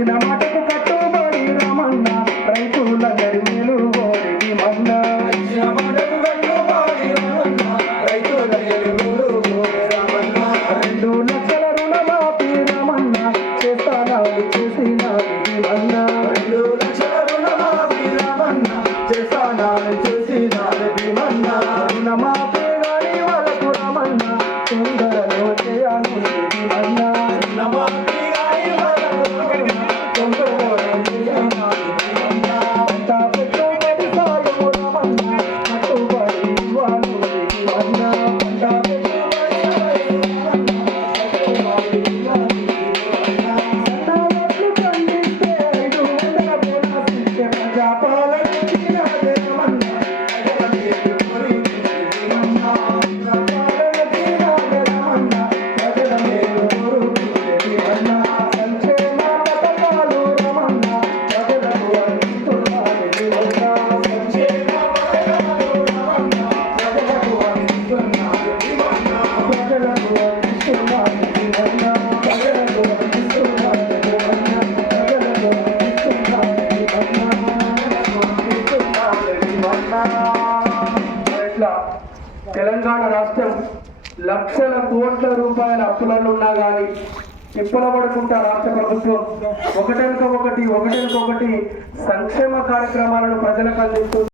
ఇచ్చిన మాటకు కట్టుబడి రమన్న రైతులందరి మేలు కోరి భీమన్న ఇచ్చిన మాటకు కట్టుబడి రమన్న రైతులందరి మేలు కోరి రమన్న 2 లక్షల రుణమాఫీ రమన్న చేస్తానాడు చేసినాడు భీమన్న 2 లక్షల రుణమాఫీ రమన్న చేస్తానాడు చేసినాడు భీమన్న రుణమాఫీ గాని వాళ్ళకు రమన్న తొందరలో చేయాలి భీమన్న రుణమాఫీ గాని వాళ్ళకు తొందరలో చేయాలి భీమన్న అంతా పెట్టుబడి సాయము రమన్న కట్టుబడి ఇవ్వాలి భీమన్న అంతా పెట్టుబడి సాయము రమన్న కట్టుబడి ఇవ్వాలి భీమన్న సన్నాలట్లు ఖండిస్తే 500 బోనస్ ఇచ్చే ప్రజాపాలన ఇచ్చినాడే రమన్న ప్రజల మేలు కోరి భీమన్న ప్రజాపాలన ఇచ్చినాడే రమన్న ప్రజల మేలు కోరి భీమన్న సంక్షేమ పథకాలు రమన్న ప్రజలకు అందిస్తున్నాడు భీమన్న సంక్షేమ పథకాలు రమన్న ప్రజలకు అందిస్తున్నాడు భీమన్న ప్రజలకు అందిస్తున్నాడు భీమన్న ప్రజలకు అందిస్తున్నాడు భీమన్న ప్రజలకు అందిస్తున్నాడు భీమన్న ఇట్లా తెలంగాణ రాష్ట్రం లక్షల కోట్ల రూపాయల అప్పులలో ఉన్నా కానీ తిప్పల పడుకుంటా రాష్ట్ర ప్రభుత్వం ఒకటెనక ఒకటి సంక్షేమ కార్యక్రమాలను ప్రజలకు అందిస్తూ